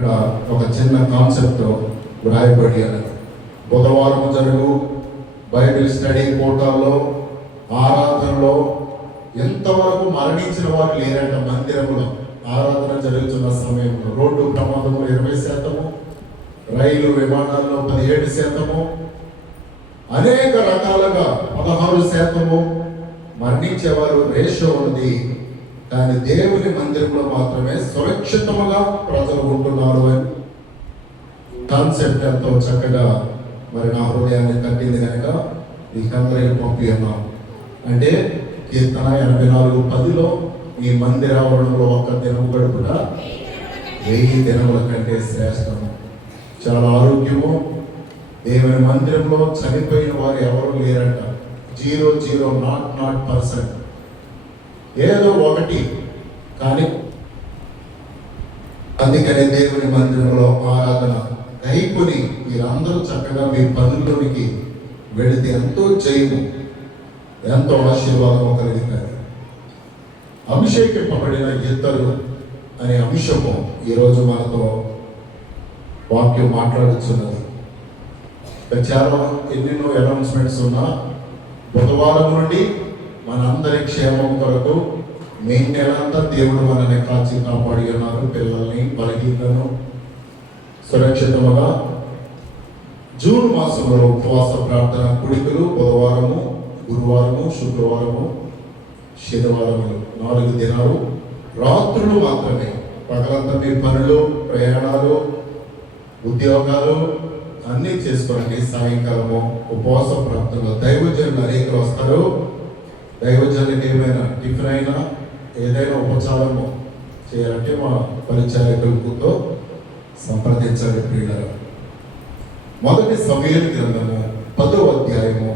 ఇక్కడ ఒక చిన్న కాన్సెప్ట్ వ్రాయబడి అన్నది. బుధవారం జరుగు బైబిల్ స్టడీ కోటాల్లో ఆరాధనలో ఎంతవరకు మరణించిన వారు లేరంట. మందిరంలో ఆరాధన జరుగుతున్న సమయంలో రోడ్డు ప్రమాదము 20%, రైలు విమానాల్లో 17%, అనేక రకాలుగా 16% మరణించేవారు రేషియో ఉంది. కానీ దేవుని మందిరంలో మాత్రమే సురక్షితముగా ప్రజలు ఉంటున్నారు అని కాన్సెప్ట్ ఎంతో చక్కగా మరి నా హృదయాన్ని తట్టింది కనుక మీకందరికీ పంపి ఉన్నాం. అంటే కీర్తన 84:10లో ఈ మందిరావరణంలో ఒక్క దినం గడుపుట 1000 దినముల కంటే శ్రేష్టము. చాలా ఆరోగ్యము. దేవుని మందిరంలో చనిపోయిన వారు ఎవరు లేరంట. 0.00% ఏదో ఒకటి. కానీ అందుకనే దేవుని మందిరంలో ఆరాధన గైపుని మీరందరూ చక్కగా మీ పనుల్లోనికి వెళితే ఎంతో జయము, ఎంతో ఆశీర్వాదము కలుగుతాయి. అభిషేకింపబడిన ఇద్దరు అనే అంశము ఈరోజు మనతో వాక్యం మాట్లాడుతున్నది. చాలా ఎన్నెన్నో అనౌన్స్మెంట్స్ ఉన్నా బుధవారం నుండి మనందరి క్షేమం కొరకు మే నెలంతా దేవుడు మనల్ని కాచి కాపాడి ఉన్నారు. పిల్లల్ని బలహీనలను సురక్షితముగా జూన్ మాసంలో ఉపవాస ప్రార్థన కుడికలు బుధవారము, గురువారము, శుక్రవారము, శనివారములు 4 దినాలు రాత్రులు మాత్రమే. పగలంతా మీ పనులు, ప్రయాణాలు, ఉద్యోగాలు అన్నీ చేసుకోండి. సాయంకాలము ఉపవాస ప్రార్థనలో దైవజనులు అనేకలు వస్తారు. దైవజనులకు ఏమైనా టిఫిన్ అయినా ఏదైనా ఉపచారము చేయాలంటే మా పరిచారకులతో సంప్రదించాలి. ప్రియులారా, మొదటి సమూయేలు గ్రంథము 10వ అధ్యాయము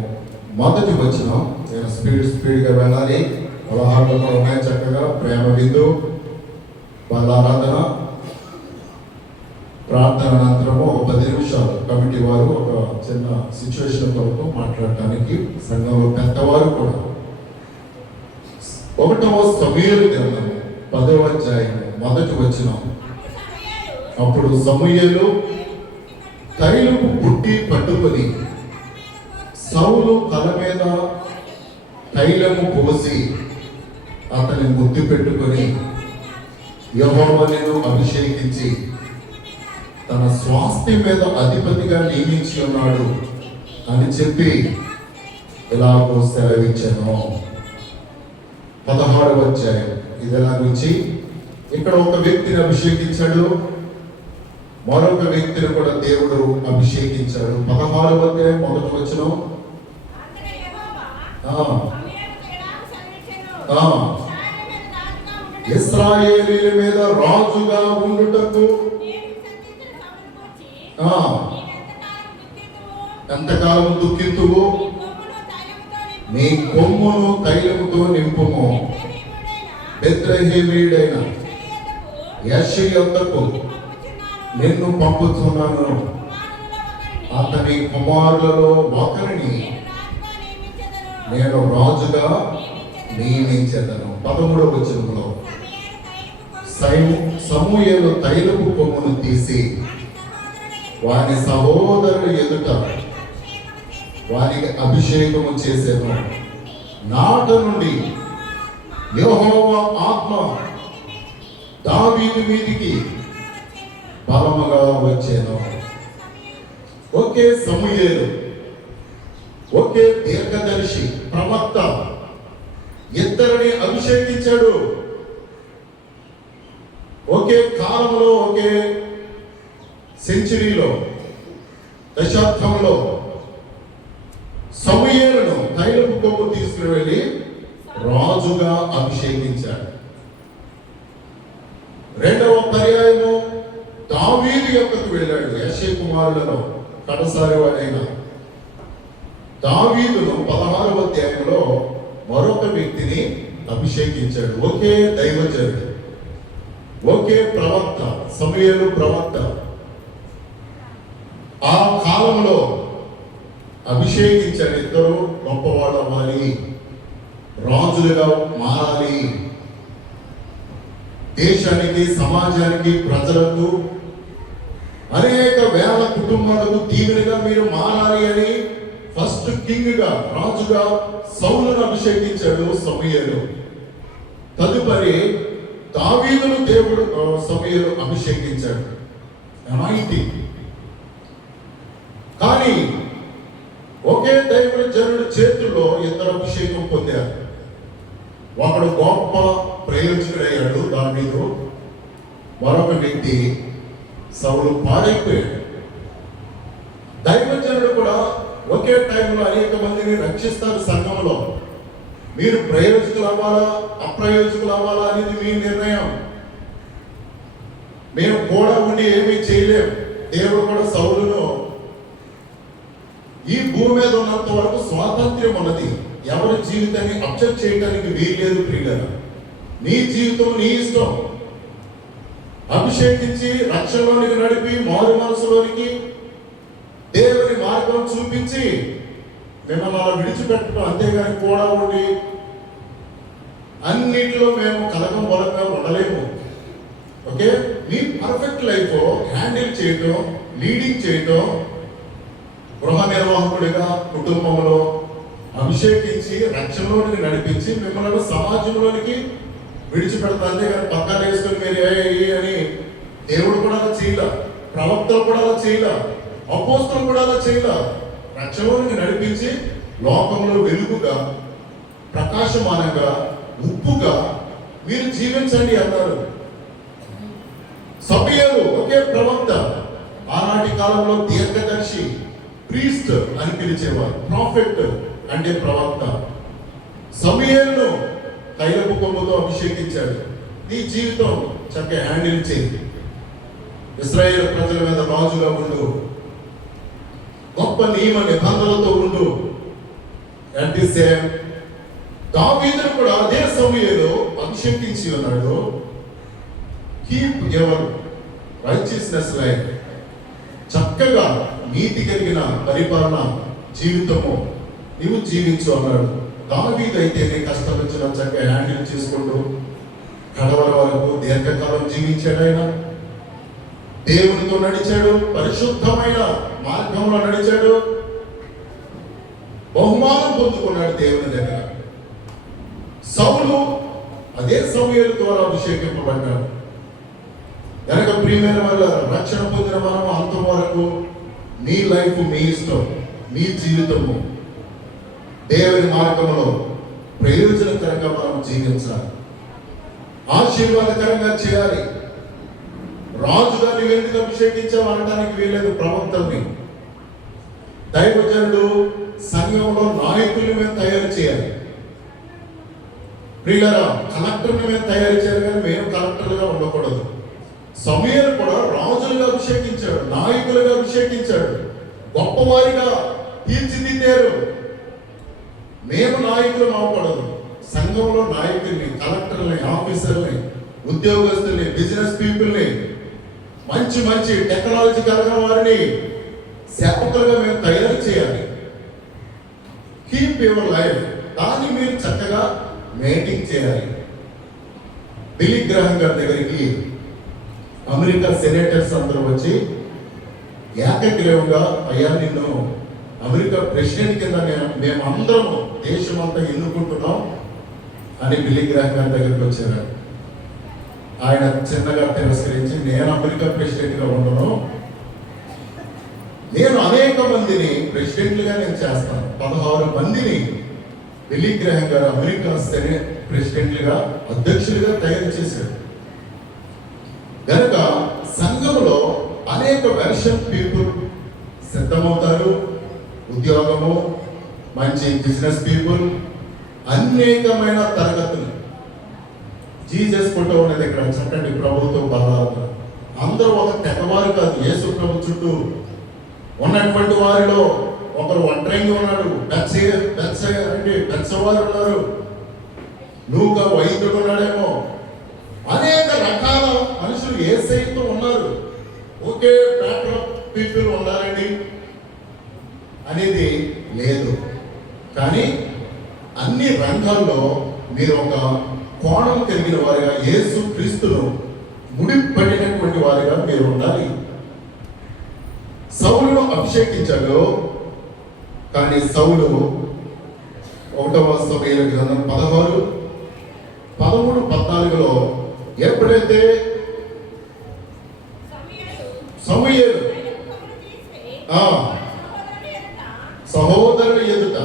1వ వచనం. నేను స్పీడ్గా వెళ్ళాలి. పలహారులు కూడా ఉన్నాయి చక్కగా. ప్రేమ విందు, వాళ్ళ ఆరాధన, ప్రార్థన అనంతరము ఒక 10 నిమిషాలు కమిటీ వారు ఒక చిన్న సిచ్యువేషన్ కొరకు మాట్లాడటానికి, సంఘంలో పెద్దవారు కూడా. 1వ సమూయేలు గ్రంథము 10వ అధ్యాయము 1వ వచనం. అప్పుడు సమూయేలు తైలపు బుట్టి పట్టుకొని సౌలు తల మీద తైలము పోసి అతని ముద్దు పెట్టుకొని యెహోవా నిన్ను అభిషేకించి తన స్వాస్థ్యం మీద అధిపతిగా నియమించి ఉన్నాడు అని చెప్పి ఇలాగో సెలవిచ్చాను. 16వ అధ్యాయం. ఇది ఎలా నుంచి ఇక్కడ ఒక వ్యక్తిని అభిషేకించాడు, మరొక వ్యక్తిని కూడా దేవుడు అభిషేకించాడు. 16వ అధ్యాయం 1వ వచనం. ఇశ్రాయేలీయుల మీద రాజుగా ఉండుటకు ఎంతకాలం దుఃఖింతువు, నీ కొమ్మును తైలముతో నింపుము. బెత్లెహేమీయుడైన యెషయి యొద్దకు నిన్ను పంపుతున్నాను. అతని కుమారులలో ఒకరిని నేను రాజుగా నియమించెదను. 13వ వచనంలో సమూయేలు తైలపు కొమ్మును తీసి వాని సహోదరుల ఎదుట వారికి అభిషేకము చేసేను. నాట నుండి యెహోవా ఆత్మ దావీదు మీదికి బలముగా వచ్చేను. ఒకే సమూయేలు, ఒకే దీర్ఘదర్శి ప్రవక్త, ఇద్దరిని అభిషేకించాడు. ఒకే కాలంలో, ఒకే సెంచరీలో, దశాబ్దంలో సమూయేలును తైలపు కొమ్ము తీసుకుని వెళ్ళి రాజుగా అభిషేకించాడు. రెండవ పర్యాయము దావీదు యొక్కకు వెళ్ళాడు. యెషయి కుమారులలో కడసారి వాడైన దావీదును 16వ అధ్యాయంలో మరొక వ్యక్తిని అభిషేకించాడు. ఒకే దైవజనుడు, ఒకే ప్రవక్త, సమూయేలు ప్రవక్త. ఆ కాలంలో అభిషేకించాడు. ఇద్దరు గొప్పవాళ్ళు అవ్వాలి, రాజులుగా మారాలి, దేశానికి, సమాజానికి, ప్రజలకు అనేక వేల కుటుంబాలకు దీవెనగా మీరు మారాలి అని ఫస్ట్ కింగ్ గా, రాజుగా సౌలును అభిషేకించాడు సమూయేలు. తదుపరి దావీదును దేవుడు సమూయేలు అభిషేకించాడు. అనాయింటింగ్. కానీ ఒకే దైవ జనుడి చేతుల్లో ఇద్దరు అభిషేకం పొందారు. ఒకడు గొప్ప ప్రయోజకుడయ్యాడు దావీదు, మరొక వ్యక్తి సౌలు పాడైపోయాడు. దైవజనుడు కూడా ఒకే టైంలో అనేక మందిని రక్షిస్తారు సంఘంలో. మీరు ప్రయోజకులు అవ్వాలా అప్రయోజకులు అవ్వాలా అనేది మీ నిర్ణయం. మేము కూడా ఉండి ఏమీ చేయలేం. దేవుడు కూడా సౌలును ఈ భూమి మీద ఉన్నంత వరకు స్వాతంత్ర్యం ఉన్నది. ఎవరి జీవితాన్ని అబ్జెక్ట్ చేయడానికి వీల్లేదు. ప్రియులారా, నీ జీవితం నీ ఇష్టం. అభిషేకించి రక్షణలోనికి నడిపి మారు మనసులోనికి దేవుని మార్గం చూపించి మిమ్మల్ని అలా విడిచిపెట్టడం, అంతేగాని కూడా ఉండి అన్నిటిలో మేము కలగం బలంగా ఉండలేము. ఓకే, మీ పర్ఫెక్ట్ లైఫ్ హ్యాండిల్ చేయటం, లీడింగ్ చేయటం, గృహ నిర్వాహకుడిగా కుటుంబంలో అభిషేకించి రక్షణలోనికి నడిపించి మిమ్మల్ని సమాజంలోనికి విడిచిపెడతా. అంతేగాని పక్కన వేసుకొని మీరు అని దేవుడు కూడా అలా చేయలే, ప్రవక్తలు కూడా అలా చేయలే, అపోస్తలు కూడా అలా చేయలే. రక్షణలోనికి నడిపించి లోకంలో వెలుగుగా, ప్రకాశమానంగా, ఉప్పుగా మీరు జీవించండి అన్నారు. సమూయేలు ఒకే ప్రవక్త. ఆనాటి కాలంలో దీర్ఘదర్శి, ప్రీస్ట్ అని పిలిచేవారు. ప్రాఫెట్ అంటే ప్రవక్త. సమూయేలును తైలపు కొమ్ముతో అభిషేకించాడు. నీ జీవితం చక్కగా హ్యాండిల్ చేయి. ఇశ్రాయేలు ప్రజల మీద రాజుగా ఉండు. గొప్ప నియమ నిబంధనలతో ఉండు. అట్ ది సేమ్ దావీదును కూడా అదే సమూయేలు అభిషేకించి ఉన్నాడు. Keep your righteousness life. చక్కగా నీతి కలిగిన పరిపాలన జీవితము నీవు జీవించు అన్నాడు. దావీదు అయితే నీ కష్టం వచ్చిన చక్కగా హ్యాండిల్ చేసుకుంటూ కడవల వరకు దీర్ఘకాలం జీవించాడు. ఆయన దేవునితో నడిచాడు, పరిశుద్ధమైన మార్గంలో నడిచాడు, బహుమానం పొందుకున్నాడు దేవుని దగ్గర. సౌలు అదే సమూయేలు ద్వారా అభిషేకింపబడ్డాడు. కనుక ప్రియమైన వల్ల రక్షణ పొందిన మనం అంతం వరకు నీ లైఫ్ మీ ఇష్టం, మీ జీవితము దేవుని మార్గంలో ప్రయోజనకరంగా మనం జీవించాలి, ఆశీర్వాదకరంగా చేయాలి. రాజుగా నువ్వు ఎందుకు అభిషేకించావు అనడానికి వీలేదు. ప్రవక్తల్ని, దైవజనుడు సంఘంలో నాయకుల్ని మేము తయారు చేయాలి. ప్రియులారా, కలెక్టర్ని మేము తయారు చేయాలి, కానీ మేము కలెక్టర్లుగా ఉండకూడదు. సమూయేలు కూడా రాజులుగా అభిషేకించాడు, నాయకులుగా అభిషేకించాడు, గొప్పవారిగా తీర్చిదిద్దారు. మేము నాయకులు అవ్వకూడదు. సంఘంలో నాయకుల్ని, కలెక్టర్ని, ఆఫీసర్ని, ఉద్యోగస్తుల్ని, బిజినెస్ పీపుల్ని, మంచి మంచి టెక్నాలజీ కలిగిన వారిని సేవకులుగా మేము తయారు చేయాలి. Keep your life. దాన్ని మీరు చక్కగా మెయింటైన్ చేయాలి. బిల్లీ గ్రాహం గారి దగ్గరికి అమెరికా సెనేటర్స్ అందరూ వచ్చి ఏకగ్రీవంగా, అయ్యా నిన్ను అమెరికా ప్రెసిడెంట్ కింద మేమందరం దేశమంతా ఎన్నుకుంటున్నాం అని బిల్లీ గ్రాహం గారి దగ్గరికి వచ్చారు. ఆయన చిన్నగా తిరస్కరించి, నేను అమెరికా ప్రెసిడెంట్గా ఉండను, నేను అనేక మందిని ప్రెసిడెంట్లుగా నేను చేస్తాను. 16 మందిని బిల్లీ గ్రాహం గారు అమెరికా సెనేట్ ప్రెసిడెంట్లుగా, అధ్యక్షులుగా తయారు చేశారు. కనుక సంఘంలో అనేక వెర్షన్ పీపుల్ సిద్ధమవుతారు. ఉద్యోగము, మంచి బిజినెస్ పీపుల్, అనేకమైన తరగతులు. జీసస్ ఫోటో ఉన్నది ఇక్కడ చక్కటి ప్రభుత్వ బలాలు. అందరూ ఒక తెగవారు కాదు. యేసు ప్రభు చుట్టూ ఉన్నటువంటి వారిలో ఒకరు ఒంటరిగా ఉన్నాడు, బెత్సవారు ఉన్నారు, లూకా వైద్యుడు ఉన్నాడేమో. అనేక రకాల మనుషులు యేసయ్యతో ఉన్నారు. ఒకే ప్యాటర్న్ ఆఫ్ పీపుల్ ఉండాలండి అనేది లేదు. కానీ అన్ని రంగాల్లో మీరు ఒక కోణం కలిగిన వారిగా, యేసు క్రీస్తును ముడిపడినటువంటి వారిగా మీరు ఉండాలి. సౌలును అభిషేకించాడు. కానీ సౌలు 1వ సమూయేలు గ్రంథం 16, 13, 14లో ఎప్పుడైతే సమూయేలు సహోదరుల ఎదుట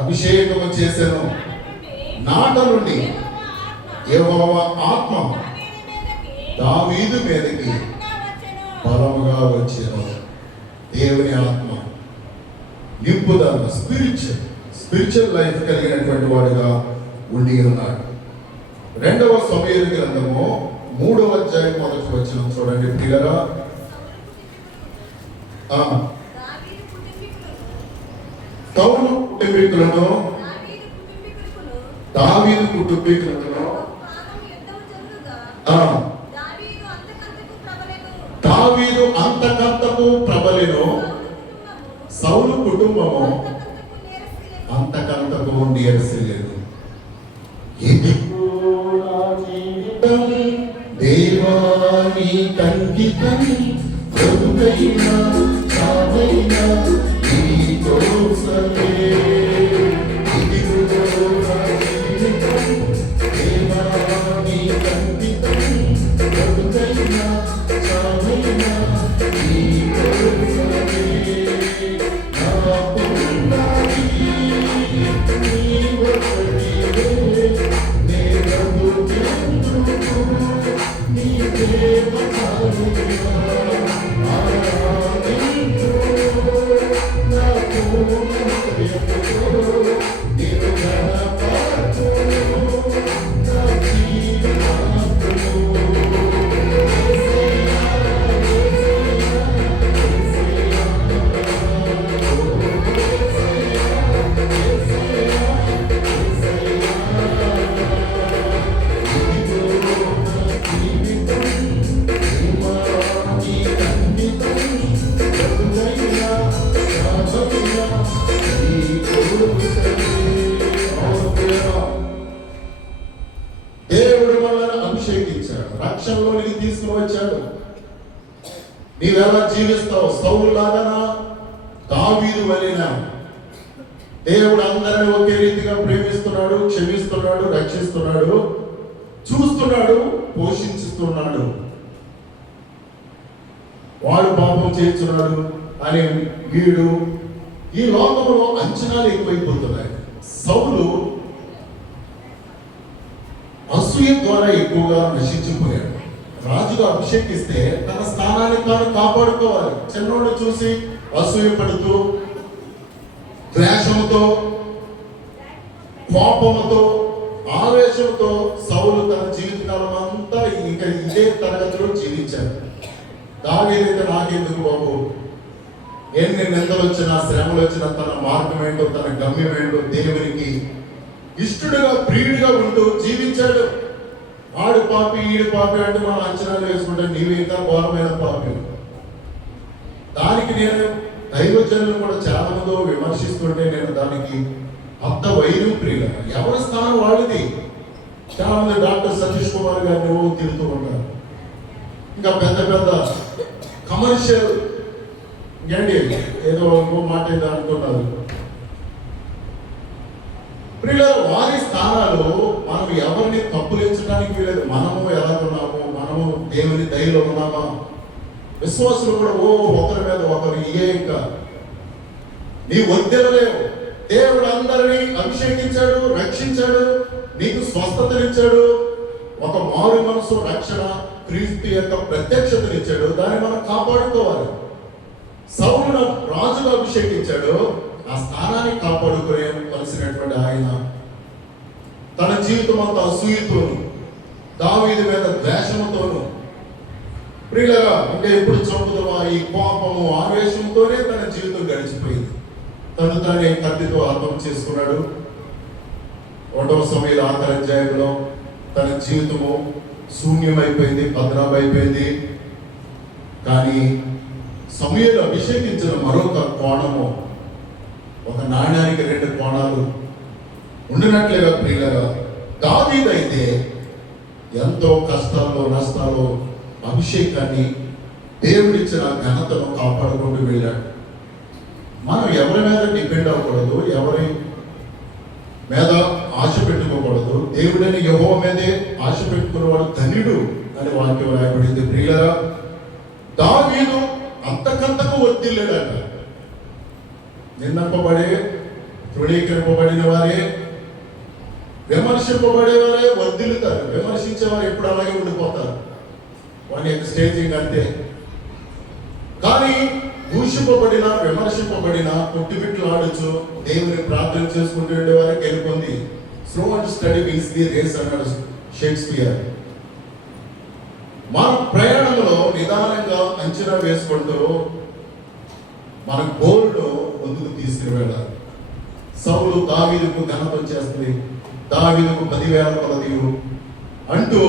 అభిషేకము చేసెను, నాట నుండి యెహోవా ఆత్మ దావీదు మీదకి బలముగా వచ్చెను. దేవుని ఆత్మ నింపుదల, స్పిరిచువల్ లైఫ్ కలిగినటువంటి వాడుగా ఉండి ఉన్నాడు. 2వ సమూయేలు గ్రంథము 3వ అధ్యాయం 1వ వచనం చూడండి ప్రియులారా. సౌలు కుటుంబీకులను దావీదు కుటుంబీకులను దావీదు అంతకంతకు ప్రబలెను, సౌలు కుటుంబము అంతకంతకు నీరసిల్లేను. దేవాని కంకితం బ్రతుకైనా చావైనా నీ కోసమే. దేవాని కంకితం బ్రతుకైనా చావైనా నీ కోసమే. నా పుణ్యాన్ని నీ ఒక్కడివే నేరముకెందుకు నీ ప్రేమ కారుణ్యమా ఆరాధించు నా పూర్ణహృదయముతో నిన్ను ఘనపరచును నా జీవితాంతము. దేవుడు మనల్ని అభిషేకించాడు, రక్షణలోనికి తీసుకుని వచ్చాడు. నీవెలా జీవిస్తావు? సౌలు లాగానా, దావీదు వలెనా? దేవుడు అందరిని ఒకే రీతిగా ప్రేమిస్తున్నాడు, క్షమిస్తున్నాడు, రక్షిస్తున్నాడు, చూస్తున్నాడు, పోషించుతున్నాడు. వాడు పాపం చేస్తున్నాడు అని వీడు, ఈ లోకంలో అంచనాలు ఎక్కువైపోతున్నాయి. సౌలు అసూయ ద్వారా ఎక్కువగా నశించిపోయాడు. రాజుగా అభిషేకిస్తే తన స్థానాన్ని తాను కాపాడుకోవాలి. చిన్నోడు చూసి అసూయ పడుతూ, ద్వేషంతో, కోపంతో, ఆవేశంతో సౌలు తన జీవితకాలం అంతా ఇక ఇదే తరగతిలో జీవించాడు. దావీదైతే నాకెందుకు బాబు, ఎన్ని నిందలు వచ్చినా, శ్రమలు వచ్చినా తన మార్గం ఏంటో, తన గమ్యం ఏంటో దేవునికి ఇష్టడుగా, ప్రియుడిగా ఉంటూ జీవించాడు. ఆడు పాపి, ఈడు పాపి అంటే మనం అంచనాలు వేసుకుంటే నీవు ఇంకా ఘోరమైన పాపి. దానికి నేను దైవజనులు కూడా చాలా మంది విమర్శిస్తుంటే నేను దానికి అంత వైరం ప్రియుల. ఎవరి స్థానం వాడిది. చాలా మంది డాక్టర్ సతీష్ కుమార్ గారిని తిరుగుతూ ఉంటారు. ఇంకా పెద్ద పెద్ద కమర్షియల్ ఏంటి ఏదో మాట ఏదో అనుకున్నారు ప్రియుల. వారి స్థానాలు మనం ఎవరిని తప్పులించడానికి వీలేదు. మనము ఎలా ఉన్నాము, మనము దేవుని దయలో ఉన్నామా? విశ్వాసులు కూడా ఒకరి మీద ఒకరు ఇంకా నీ ఒత్తిడలేవు. దేవుడు అందరినీ అభిషేకించాడు, రక్షించాడు, నీకు స్వస్థతనిచ్చాడు, ఒక మారు మనసు, రక్షణ, క్రీస్తు యొక్క ప్రత్యక్షతనిచ్చాడు. దాన్ని మనం కాపాడుకోవాలి. సౌలును రాజుగా అభిషేకించాడు, ఆ స్థానాన్ని కాపాడుకోవలసినటువంటి ఆయన తన జీవితం అంతా అసూయతోను, దావీదు మీద ద్వేషముతోను, ప్రియులగా ఇంకా ఎప్పుడు చంపుదమా, ఈ కోపము, ఆవేశంతోనే తన జీవితం గడిచిపోయింది. తను తానే కత్తితో అర్థం చేసుకున్నాడు. 1వ సమూయేలు 6వ అధ్యాయంలో తన జీవితము శూన్యమైపోయింది, పతనమైపోయింది. కానీ సమూయేలు అభిషేకించిన మరొక కోణము, ఒక నాణ్యానికి 2 కోణాలు ఉండినట్లుగా ప్రియులగా దావీదు అయితే ఎంతో కష్టాల్లో, నష్టాల్లో అభిషేకాన్ని దేవుడిచ్చిన ఘనతను కాపాడుకుంటూ వెళ్ళాడు. మనం ఎవరి మీద డిపెండ్ అవ్వకూడదు, ఎవరి మీద ఆశ పెట్టుకోకూడదు. దేవుడని యెహోవా మీదే ఆశ పెట్టుకున్నవాడు ధన్యుడు అని వాక్యం రాయబడింది. ప్రియులారా, దావీదు అంతకంతకు వర్ధిల్లాడట. నిందింపబడే, తృణీకరింపబడిన వారే, విమర్శింపబడే వారే వర్ధిల్లుతారు. విమర్శించేవారు ఎప్పుడు అలాగే ఉండిపోతారు. వాని యొక్క స్టేజింగ్ అంతే. కానీ దూషింపబడిన, విమర్శింపబడిన, కొట్టిమిట్లు ఆడుచు దేవుని ప్రార్థన చేసుకుంటూ ఉండేవారు గెలుపొంది. Slow and steady wins the race అన్నాడు షేక్స్పియర్. మన ప్రయాణంలో నిదానంగా అంచనా వేసుకుంటూ మన గోల్ను ముందుకు తీసుకుని వెళ్ళాలి. సౌలు దావీదుకు ఘనత వచ్చేస్తుంది, దావీదుకు 10,000 కొలదీయు అంటూ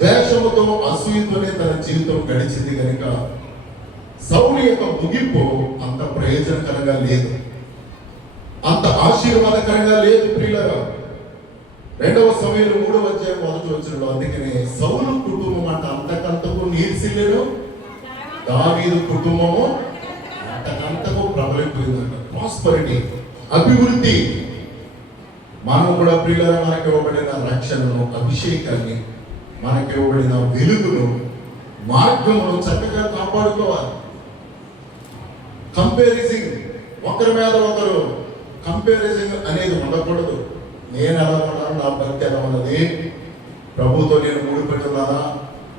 ద్వేషముతో, అసూయతోనే తన జీవితం గడిచింది కనుక సౌలు యొక్క ముగింపు అంత ప్రయోజనకరంగా లేదు, అంత ఆశీర్వాదకరంగా లేదు. ప్రియులారా, 2వ సమూయేలు 3వ అధ్యాయం 1వ వచనంలో అందుకనే సౌలు కుటుంబం అంట అంతకంతకు నీర్సిల్లేను, దావీదు కుటుంబము అంతకంతకు ప్రబలిపోయిందంట. ప్రాస్పరిటీ, అభివృద్ధి. మనం కూడా ప్రియులారా మనకి ఇవ్వబడిన రక్షణను, అభిషేకాన్ని, మనకి ఇవ్వబడిన వెలుగును, మార్గమును చక్కగా కాపాడుకోవాలి. కంపారిజింగ్, ఒకరి మీద ఒకరు కంపారిజింగ్ అనేది ఉండకూడదు. నేను ఎలా ఉన్నాను, నా భక్తి ఎలా ఉన్నది, ప్రభుతో నేను ముడిపడి ఉన్నానా,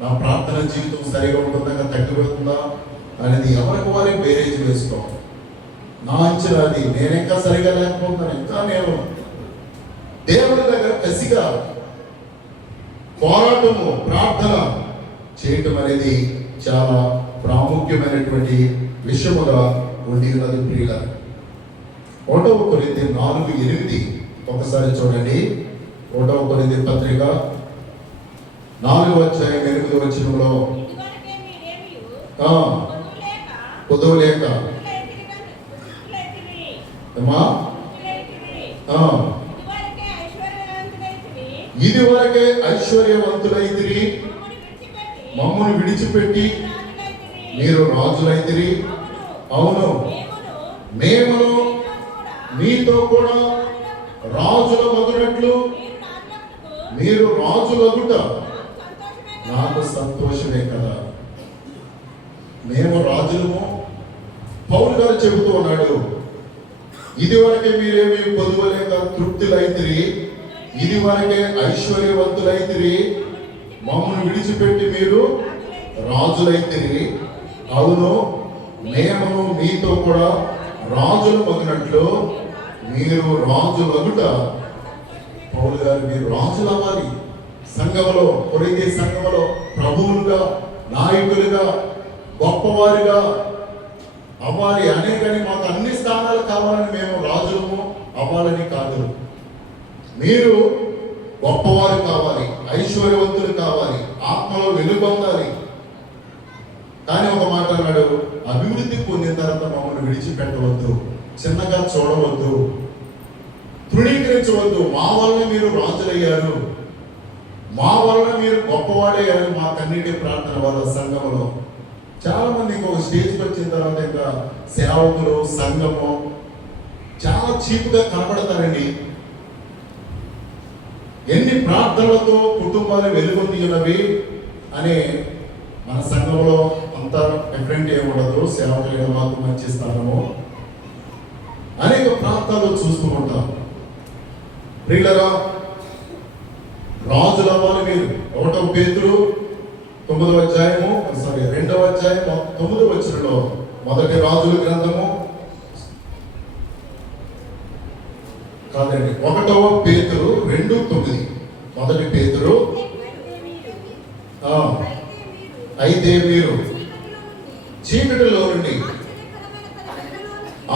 నా ప్రార్థన జీవితం సరిగా ఉంటుందా, తగ్గిపోతుందా అనేది ఎవరికి వారే బేరేజ్ వేసుకోవాలి. నా అంచనాది నేను ఇంకా సరిగా లేకపోతున్నాను, ఇంకా నేను దేవుడి దగ్గర కసిగా పోరాటము, ప్రార్థన చేయటం అనేది చాలా ప్రాముఖ్యమైనటువంటి విషయముగా ఉండి ఉన్నది. ప్రియులారా, 1వ కొరింథీ 4:8 ఒకసారి చూడండి. 1వ కొరింథీ పత్రిక 4వ అధ్యాయం 8వ వచనంలో పొదువు లేక ఇది వరకే ఐశ్వర్యవంతులైతిరి, మమ్మల్ని విడిచిపెట్టి మీరు రాజులైతిరి. అవును, మేమును మీతో కూడా రాజుల మగునట్లు మీరు రాజులగుట నాకు సంతోషమే కదా. మేము రాజులము. పౌలు గారు చెబుతూ ఉన్నాడు, ఇది వరకే మీరేమి పొదువలేక తృప్తులైతిరి, ఇది వరకే ఐశ్వర్యవంతులైతిరి, మమ్మల్ని విడిచిపెట్టి మీరు రాజులైతిరి. అవును, మేము మీతో కూడా రాజులు మగినట్లు మీరు రాజులగుట. పౌలు గారు మీరు రాజులు అవ్వాలి. సంఘములో, కొరింథీ సంఘములో ప్రభువులుగా, నాయకులుగా, గొప్పవారిగా అవ్వాలి. అనేకని మాకు అన్ని స్థానాలు కావాలని మేము రాజులము అవ్వాలని కాదు. మీరు గొప్పవారు కావాలి, ఐశ్వర్యవంతులు కావాలి, ఆత్మలో వెలుగొందాలి. కానీ ఒక మాట అన్నాడు, అభివృద్ధి పొందిన తర్వాత మమ్మల్ని విడిచిపెట్టవద్దు, చిన్నగా చూడవద్దు, తృణీకరించవద్దు. మా వల్ల మీరు రాజులయ్యారు, మా వల్ల మీరు గొప్పవాడయ్యారు. మా కన్నీటి ప్రార్థన వల్ల సంఘములో చాలా మంది ఇంకొక స్టేజ్కి వచ్చిన తర్వాత ఇంకా సేవకులు, సంఘము చాలా చీపుగా కనబడతారండి. ఎన్ని ప్రార్థనలతో కుటుంబాలు వెలుగొంది ఉన్నవి అనే మన సంఘంలో అంత డిఫరెంట్ ఏముండదు. సేవకులుగా మాకు మంచి స్థానము, అనేక ప్రాంతాలు చూస్తూ ఉంటాం. ప్రియులారా, రాజులు అవ్వాలి మీరు. 1వ పేతురు 9వ అధ్యాయము 2వ అధ్యాయం 9వ వచనంలో మొదటి రాజుల గ్రంథము కాదండి, 1వ పేతురు 2:9. మొదటి పేతురు అయితే మీరు చీకటిలో నుండి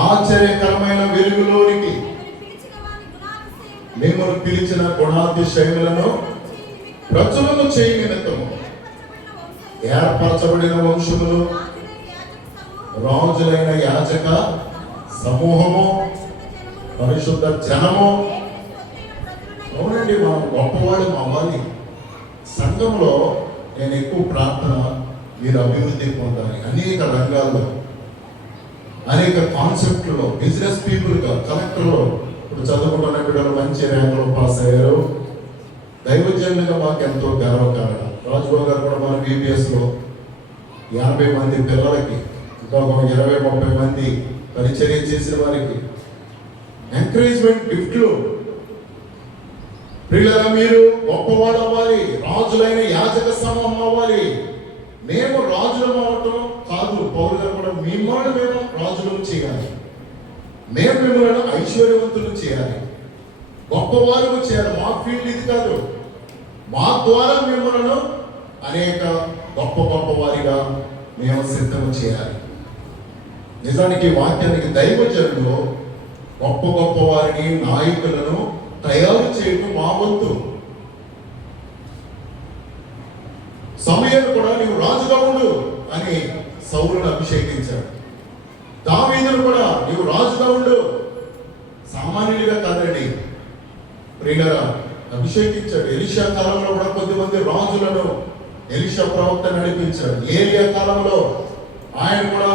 ఆశ్చర్యకరమైన వెలుగులోనికి మిమ్మల్ని పిలిచిన గుణాతిశయములను ప్రచురణ చేయ నిమిత్తము ఏర్పరచబడిన వంశములు, రాజులైన యాజక సమూహము, పరిశుద్ధ జనము. అవునండి, మనం గొప్పవాడు అవ్వాలి. సంఘంలో నేను ఎక్కువ ప్రార్థన మీరు అభివృద్ధి పొందాలి. అనేక రంగాల్లో, అనేక కాన్సెప్ట్లో, బిజినెస్ పీపుల్గా, కలెక్టర్లో ఇప్పుడు చదువుకుంటున్న బిడ్డలు మంచి ర్యాంకులో పాస్ అయ్యారు. దైవజనులుగా మాకు ఎంతో గర్వకారణం. రాజుబాబు గారు కూడా మన బీబీఎస్లో 50 మంది పిల్లలకి, ఇంకా 20-30 మంది పరిచర్య చేసిన వారికి ఎంకరేజ్మెంట్ గిఫ్ట్లు. పిల్లలు మీరు గొప్పవాడు అవ్వాలి, రాజులైన యాజక సమూహం అవ్వాలి. మేము రాజులం అవ్వటం కాదు, పౌరులు గారు కూడా మిమ్మల్ని మేము రాజులను చేయాలి, మేము మిమ్మల్ని ఐశ్వర్యవంతులు చేయాలి, గొప్పవారు చేయాలి. మా ఫీల్డ్ ఇది కాదు, మా ద్వారా మిమ్మల్ని అనేక గొప్ప వారిగా మేము సిద్ధం చేయాలి. నిజానికి వాక్యానికి దైవజనులు గొప్ప వారిని, నాయకులను తయారు చేయడం మా వంతు. సమూయేలు కూడా నీవు రాజుగా ఉండు అని సౌలును అభిషేకించాడు. దావీదును కూడా నీవు రాజుగా ఉండు, సామాన్యుడిగా కాదండి ప్రియులారా, అభిషేకించాడు. ఎలీషా కాలంలో కూడా కొద్దిమంది రాజులను ఎలీషా ప్రవక్త నడిపించాడు. ఏలియా కాలంలో ఆయన కూడా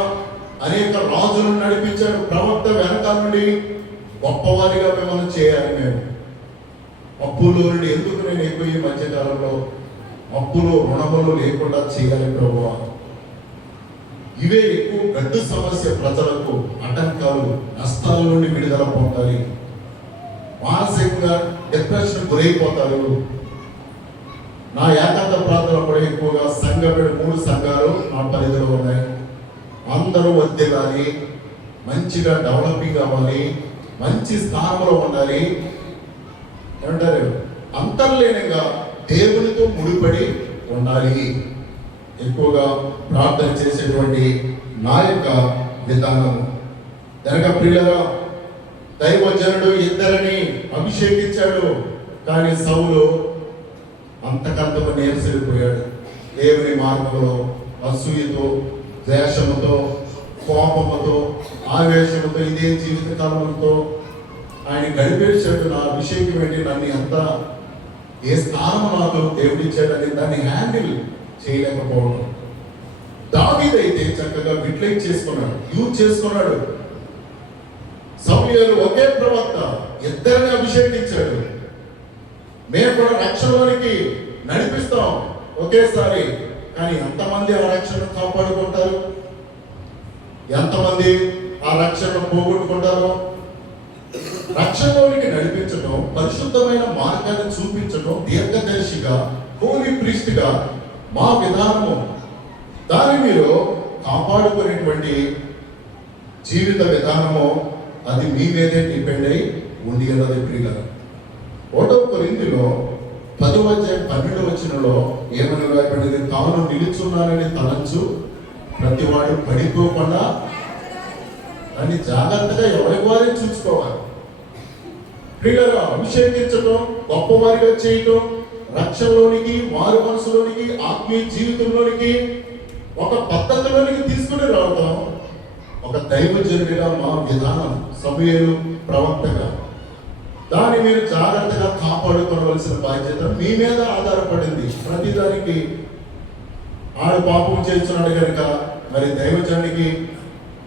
అనేక రాజులను నడిపించాడు. ప్రవక్త వెనకాల నుండి గొప్పవారిగా మిమ్మల్ని చేయాలి. మేము అప్పులు నుండి ఎందుకు నేను ఎక్కువ ఈ మధ్యకాలంలో అప్పులు రుణములు లేకుండా చేయాలి ప్రభువా. ఇవే ఎక్కువ గడ్డు సమస్య, ప్రజలకు ఆటంకాలు, నష్టాల నుండి విడుదల పొందాలి. మానసికంగా డిప్రెషన్ గురైపోతారు. నా ఏకాంత ప్రాంతంలో కూడా ఎక్కువగా సంఘపేట 3 సంఘాలు నా పరిధిలో ఉన్నాయి. అందరూ వర్ధిల్లాలి, మంచిగా డెవలపింగ్ అవ్వాలి, మంచి స్థానంలో ఉండాలి. ఏమంటారు, అంతర్లీనంగా దేవునితో ముడిపడి ఉండాలి. ఎక్కువగా ప్రార్థన చేసేటువంటి నా యొక్క విధానం. కనుక ప్రియులరా, దైవజనుడు ఇద్దరిని అభిషేకించాడు, కానీ సౌలు అంతకంతకు నేర్సిపోయాడు. దేవుని మార్గంలో అసూయతో, ద్వేషముతో, కోపముతో, ఆవేశముతో, ఇదే జీవిత కాలంతో ఆయన గడిపేశాడు. నా అభిషేకం ఏంటి, నన్ను ఎంత ఏ స్థానం నాకు దేవుడిచ్చాడని దాన్ని హ్యాండిల్ చేయలేకపోవడం. దావీదైతే చక్కగా యూటిలైజ్ చేసుకున్నాడు, యూజ్ చేసుకున్నాడు. సమూయేలు ఒకే ప్రవక్త, ఇద్దరిని అభిషేకించాడు. మేము కూడా రక్షణలోనికి నడిపిస్తాం ఒకేసారి, కానీ ఎంతమంది ఆ రక్షణ కాపాడుకుంటారు, ఎంతమంది ఆ రక్షణ పోగొట్టుకుంటారు? రక్షణలోనికి నడిపించడం, పరిశుద్ధమైన మార్గాన్ని చూపించడం, దీర్ఘదర్శిగా, హోలీ ప్రీస్ట్గా మా విధానము. దాన్ని మీరు కాపాడుకునేటువంటి జీవిత విధానము, అది మీ మీదే డిపెండ్ అయి ఉండి అన్నది ప్రియులారా. 1 కొరింథీలో 10:12 ఏమని రాయబడింది? తాను నిలుచున్నానని తలంచు ప్రతివాడు పడిపోకుండా అని జాగ్రత్తగా ఎవరి వారిని చూసుకోవాలి. ప్రియులారా, అభిషేకించడం, గొప్పవారిగా చేయటం, రక్షణలోనికి, మారు మనసులోనికి, ఆత్మీయ జీవితంలోనికి, ఒక పద్ధతిలోనికి తీసుకుని రావడం ఒక దైవజనుడిగా మా విధానం. సమూయేలు ప్రవక్తగా దాన్ని మీరు జాగ్రత్తగా కాపాడుకోవలసిన బాధ్యత మీ మీద ఆధారపడింది. ప్రతిదానికి ఆడు పాపం చేస్తున్నాడు కనుక మరి దైవజనుడికి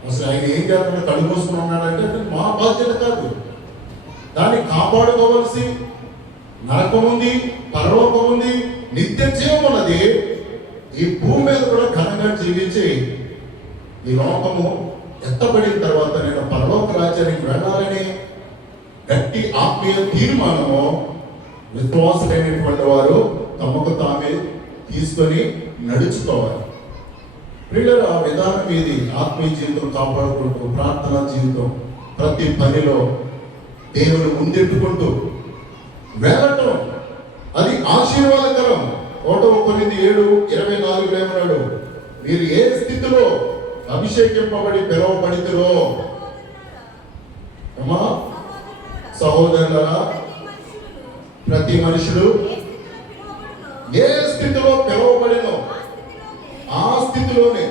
అసలు ఆయన ఏం చేస్తున్నా కళ్ళు మూసుకుని ఉన్నాడంటే మా బాధ్యత కాదు. దాన్ని కాపాడుకోవలసి నరకం ఉంది, పరలోకం ఉంది, నిత్య జీవం ఉన్నది. ఈ భూమి మీద కూడా ఘనంగా జీవించి ఈ లోకము ఎత్తబడిన తర్వాత నేను పరలోక రాజ్యానికి వెళ్ళాలని గట్టి ఆత్మీయ తీర్మానము విశ్వాసులైనటువంటి వారు తమకు తామే తీసుకొని నడుచుకోవాలి. ప్రియులారా, ఆ విధానం ఇది. ఆత్మీయ జీవితం కాపాడుకుంటూ, ప్రార్థనా జీవితం, ప్రతి పనిలో దేవుని ముందెట్టుకుంటూ వెళ్ళటం, అది ఆశీర్వాదకరం. 1 కొరింథీ 7:24 ఏమన్నాడు? మీరు ఏ స్థితిలో అభిషేకింపబడి పిలువబడితిరో, అమ్మా సహోదరులారా, ప్రతి మనుషుడు ఏ స్థితిలో పిలువబడినో ఆ స్థితిలోనే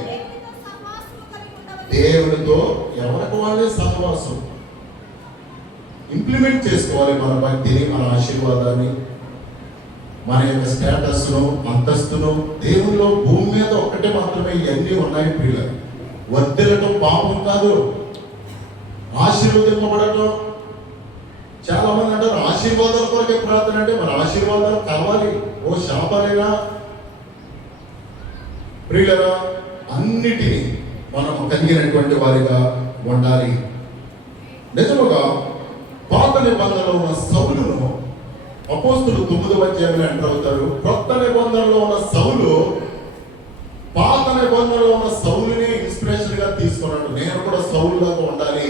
దేవునితో ఎవరికి వాళ్ళే సహవాసం ఇంప్లిమెంట్ చేసుకోవాలి. మన భక్తిని, మన ఆశీర్వాదాన్ని. మన యొక్క స్టేటస్ను, అంతస్తును, దేవుల్లో భూమి మీద ఒక్కటే మాత్రమే ఇవన్నీ ఉన్నాయి ప్రియులు. వర్ధిల్లటం పాపం కాదు, ఆశీర్వదింపబడటం. చాలా మంది అంటారు ఆశీర్వాదాల కొరకే ప్రార్థన. అంటే మన ఆశీర్వాదాలు కావాలి, ఓ శాపాలేనా? ప్రియులరా, అన్నిటినీ మనం కలిగినటువంటి వారిగా ఉండాలి. నిజముగా పాత నిబంధనలో ఉన్న సౌలును అపోస్తులు 9వ అధ్యాయంలో ఎంటర్ అవుతారు. కొత్త నిబంధనలో ఉన్న సౌలు పాత నిబంధనలో ఉన్న సౌలునే ఇన్స్పిరేషన్ గా తీసుకున్నాడు. నేను కూడా సౌలులాగా ఉండాలి,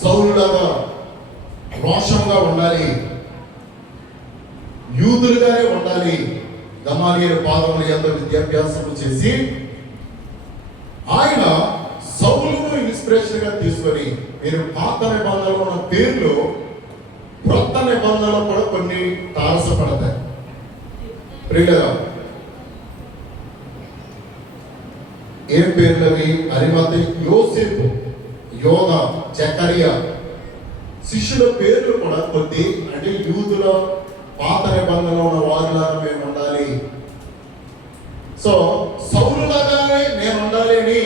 సౌలులాగా రోషంగా ఉండాలి, యూదులుగానే ఉండాలి. గమాలియేలు పాదముల యందు విద్యాభ్యాసం చేసి ఆయన సౌలును ఇన్స్పిరేషన్ గా తీసుకొని, మీరు పాత నిబంధనలో ఉన్న పేర్లు కొత్త నిబంధనలో కూడా కొన్ని తారసపడతాయి. ప్రియులరా, ఏం పేర్లవి? అరిమతయి, యోసేపు, యోధ, జకరియా. శిష్యుల పేర్లు కూడా కొద్ది, అంటే యూదుల పాత నిబంధనలో ఉన్న వారిలాగా మేము ఉండాలి. సో సౌలులాగానే నేను ఉండాలి అని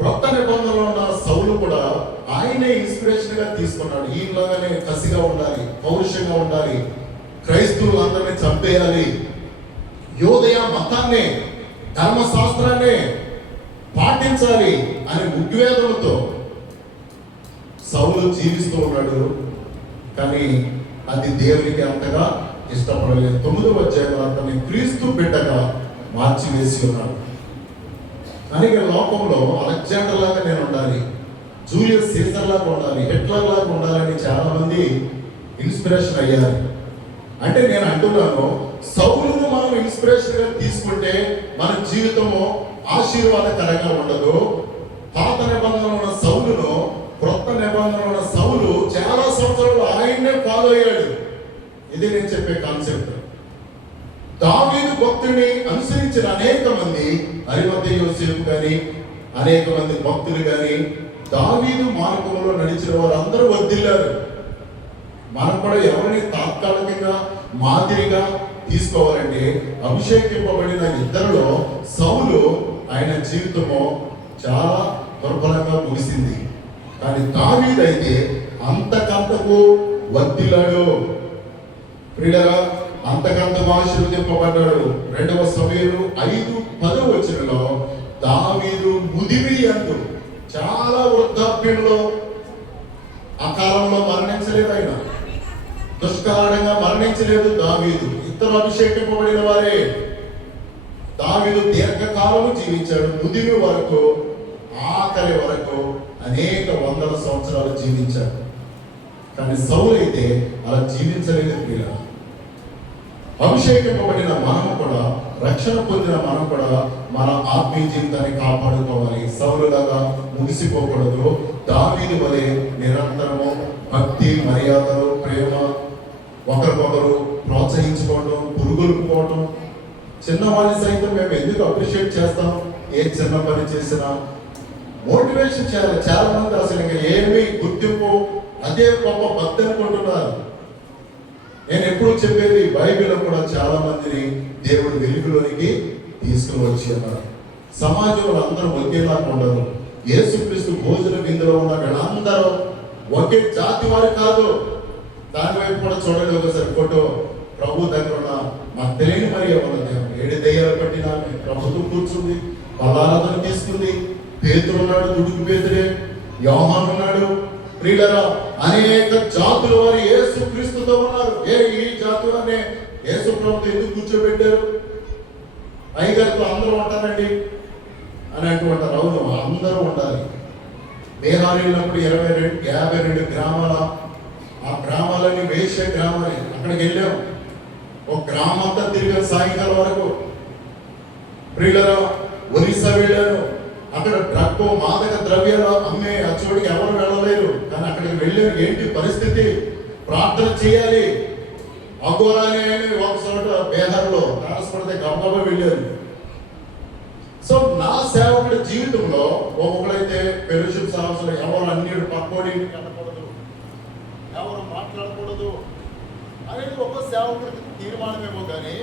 కొత్త నిబంధనలో ఉన్న సౌలు కూడా ఆయనే ఇన్స్పిరేషన్ గా తీసుకున్నాడు. ఈయనలాగానే కసిగా ఉండాలి, పౌరుషంగా ఉండాలి, క్రైస్తవులందరినీ చంపేయాలి, యోదయ మతాన్ని, ధర్మశాస్త్రాన్ని పాటించాలి అనే ఉద్వేగంతో సౌలు జీవిస్తూ ఉన్నాడు. కానీ అది దేవునికి అంతగా ఇష్టపడలేదు. 9వ అధ్యాయంలో అతన్ని క్రీస్తు బిడ్డగా మార్చివేసి ఉన్నాడు. అందుకే లోకంలో అలెగ్జాండర్ లాగా నేను ఉండాలి, జూలియస్ సీజర్ లాగా ఉండాలి, హిట్లర్ లాగా ఉండాలని చాలా మంది ఇన్స్పిరేషన్ అయ్యారు. అంటే నేను అంటున్నాను, సౌలును మనం ఇన్స్పిరేషన్ గా తీసుకుంటే మన జీవితము ఆశీర్వాదకరంగా ఉండదు. పాత నిబంధనలో ఉన్న సౌలును, కొత్త నిబంధనలో ఉన్న సౌలు చాలా సంవత్సరాలు ఆయన్నే ఫాలో అయ్యాడు. ఇది నేను చెప్పే కాన్సెప్ట్. దావీదు భక్తుని అనుసరించిన అనేక మంది, అరిమతయి యోసేపు కానీ అనేక మంది భక్తులు కానీ దావీదు మార్గంలో నడిచిన వారు అందరూ వర్ధిల్లారు. మనం కూడా ఎవరిని తాత్కాలికంగా మాదిరిగా తీసుకోవాలంటే, అభిషేకింపబడిన ఇద్దరిలో సౌలు ఆయన జీవితము చాలా దుర్బలంగా ముగిసింది. కానీ దావీదు అయితే అంతకంతకు వర్ధిల్లాడు. ప్రియులరా, అంతకంతకు ఆశీర్వదింపబడ్డాడు. 2వ సమూయేలు 5:10 దావీదు ముదిమి యందు, చాలా వృద్ధాప్యంలో, ఆ కాలంలో మరణించలేదు ఆయన, దుష్కారణంగా మరణించలేదు దావీదు. ఇద్దరు అభిషేకింపబడిన వారే. దావీదు దీర్ఘకాలము జీవించాడు, ముదిమి వరకు, ఆఖరి వరకు అనేక వందల సంవత్సరాలు జీవించాడు. కానీ సౌలు అయితే అలా జీవించలేదు. ప్రియుల, అభిషేకింపబడిన మనం కూడా, రక్షణ పొందిన మనం కూడా మన ఆత్మీయ జీవితాన్ని కాపాడుకోవాలి. సౌలులాగా ముగిసిపోకూడదు. దావీదు వలె నిరంతరము భక్తి, మర్యాదలు, ప్రేమ, ఒకరికొకరు ప్రోత్సహించుకోవడం, పురుగులుకోవడం. చిన్నవాళ్ళని సైతం మేము ఎందుకు అప్రిషియేట్ చేస్తాం? ఏ చిన్న పని చేసినా మోటివేషన్ చేయాలి. చాలా మంది అసలు ఇంకా ఏమీ గుర్తింపు, అదే గొప్ప భక్తి అనుకుంటున్నారు. నేను ఎప్పుడు చెప్పేది, బైబిల్లో కూడా చాలా మందిని దేవుడు వెలుగులోనికి తీసుకుని వచ్చి ఉన్నారు. సమాజంలో అందరూ ఒకేలాగా ఉండరు. యేసుక్రీస్తు భోజన విందులో ఉన్న వీళ్ళందరూ ఒకే జాతి వారు కాదు. దాని వైపు కూడా చూడండి ఒకసారి ఫోటో. ప్రభు దగ్గర ఉన్న మాకు తెలియని మరియ ఉన్నది, 7 దెయ్యాలు పట్టిన ప్రభుత్వం కూర్చుంది, బలారాధన తీసుకుంది. పేతురు ఉన్నాడు, దుడుకు పేతురే, యోహాను ఉన్నాడు. ప్రియులరా, అనేక జాతుల వారు యేసు క్రీస్తుతో ఉన్నారు. ఈ జాతులనే యేసు ప్రభుత్వం ఎందుకు కూర్చోబెట్టారు? అయ్యగారితో అందరూ ఉంటారండి అని అంటూ ఉంటారు. అవును, అందరూ ఉండాలి. బీహార్ వెళ్ళినప్పుడు 52 గ్రామాల, ఆ గ్రామాలన్నీ వేశ్య గ్రామాలే. అక్కడికి వెళ్ళాం, ఒక గ్రామం అంతా తిరిగాం సాయంకాలం వరకు. ప్రియులరా, ఒరిస్సా వెళ్ళాను, అక్కడ డ్రగ్, మాదక ద్రవ్యాలు అమ్మే ఆ చోటికి ఎవరు వెళ్ళలేరు. కానీ అక్కడికి వెళ్ళారు. ఏంటి పరిస్థితి? ప్రార్థన చేయాలి. అఘోరాని ఒక చోట బీహార్లో తారసపడితే గబగబా వెళ్ళారు. సో నా సేవకుడి జీవితంలో ఒక్కొక్కడైతే ఫెలోషిప్ సాహసాలు, ఎవరు అన్ని పక్కోడి కనకూడదు, ఎవరు మాట్లాడకూడదు, అనేది ఒక్కో సేవకుడికి తీర్మానమేమో కానీ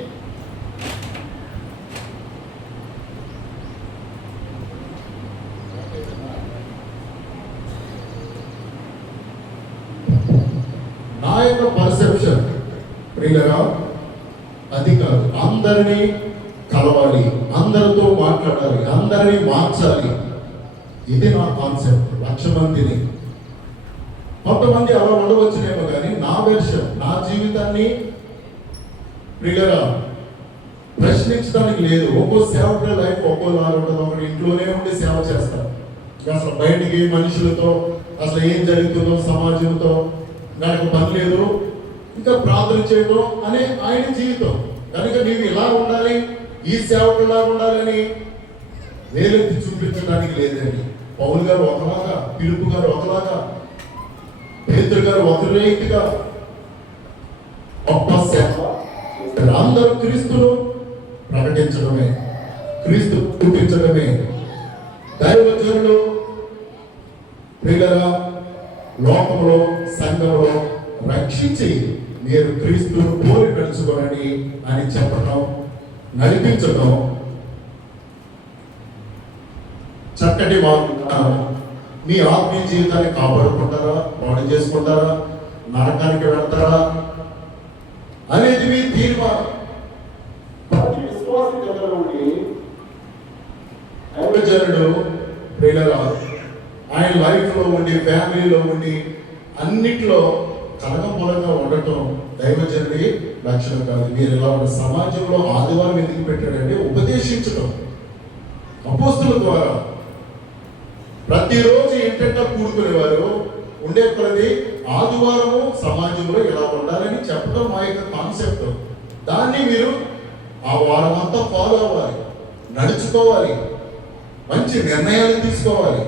నా యొక్క పర్సెప్షన్ ప్రియులరా అది కాదు. అందరినీ కలవాలి, అందరితో మాట్లాడాలి, అందరినీ మార్చాలి. ఇది నా కాన్సెప్ట్. 1,00,000 మందిని, కొంతమంది అలా ఉండవచ్చునేమో కానీ నా వెర్షన్, నా జీవితాన్ని ప్రియులరా ప్రశ్నించడానికి లేదు. ఒక్కో సేవకుల లైఫ్ ఒక్కోలాగా ఉంటుంది. ఒకటి ఇంట్లోనే ఉండి సేవ చేస్తారు, అసలు బయటికి మనుషులతో అసలు ఏం జరుగుతుందో సమాజంతో నాకు పని లేదు, ఇంకా ప్రార్థన చేయడం అనే ఆయన జీవితం. కనుక నీవు ఇలా ఉండాలి, ఈ సేవకులా ఉండాలని వేలెత్తి చూపించడానికి లేదండి. పౌలు గారు ఒకలాగా, పిలుపు గారు ఒకలాగా, పేతురు గారు ఒక రీతిగా గొప్ప సేవ. అందరూ క్రీస్తును ప్రకటించడమే, క్రీస్తు చూపించడమే. దైవజనులు ప్రియులరా లోకంలో సంఘంలో రక్షించి మీరు క్రీస్తును పోలి నడుచుకోనని అని చెప్పడం, నడిపించడం చక్కటి వాగ్దానం. మీ ఆత్మీయ జీవితాన్ని కాపాడుకుంటారా, పాడు చేసుకుంటారా, నరకానికి వెళ్తారా అనేది మీ తీర్మానం. ప్రతి విశ్వాసం దగ్గర ఉండి దైవజనుడు ప్రియులరా ఆయన లైఫ్లో ఉండి, ఫ్యామిలీలో ఉండి, అన్నిట్లో కలగమూలంగా ఉండటం దైవజనుడి లక్షణం కాదు. మీరు ఇలా ఉన్న సమాజంలో ఆదివారం ఎందుకు పెట్టాడంటే ఉపదేశించడం. అపోస్తుల ద్వారా ప్రతిరోజు ఏంటంటే కూడుకునేవారు ఉండే కొలది ఆదివారము సమాజంలో ఇలా ఉండాలని చెప్పడం మా యొక్క కాన్సెప్ట్. దాన్ని మీరు ఆ వారం అంతా ఫాలో అవ్వాలి, నడుచుకోవాలి, మంచి నిర్ణయాలు తీసుకోవాలి,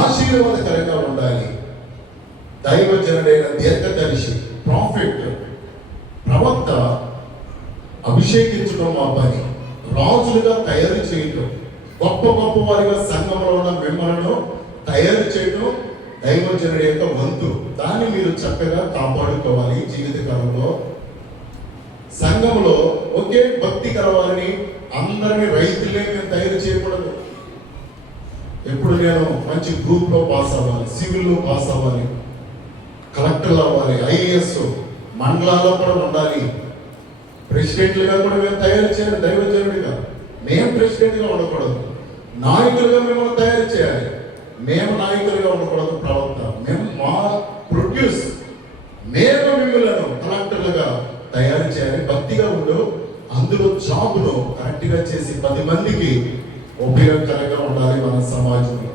ఆశీర్వాదకరంగా ఉండాలి. దైవజనుడైన దీర్ఘదర్శి ప్రాఫిట్ ప్రవక్త అభిషేకించడం మా పని, రాజులుగా తయారు చేయటం, గొప్ప గొప్ప వారిగా సంఘంలో ఉన్న మిమ్మల్ని తయారు చేయడం దైవజనుడి యొక్క వంతు. దాన్ని మీరు చక్కగా కాపాడుకోవాలి. జీవితకాలంలో సంఘంలో ఒకే భక్తి కలవాలని అందరినీ రైతులే మేము తయారు చేయకూడదు. ఎప్పుడు నేను మంచి గ్రూప్లో పాస్ అవ్వాలి, సివిల్లో పాస్ అవ్వాలి, కలెక్టర్లు అవ్వాలి, ఐఏఎస్ మండలాల్లో కూడా ఉండాలి, ప్రెసిడెంట్లుగా కూడా మేము తయారు చేయాలి. దైవజనుడిగా మేము ప్రెసిడెంట్గా ఉండకూడదు, నాయకులుగా మిమ్మల్ని తయారు చేయాలి. మేము నాయకులుగా ఉండకూడదు. ప్రవక్త మేము మా ప్రొడ్యూస్, మేము మిమ్మల్ని కలెక్టర్లుగా తయారు చేయాలి. భక్తిగా ఉండు, అందులో జాబును కరెక్ట్గా చేసి 10 మందికి ఉపయోగకరంగా ఉండాలి మన సమాజంలో.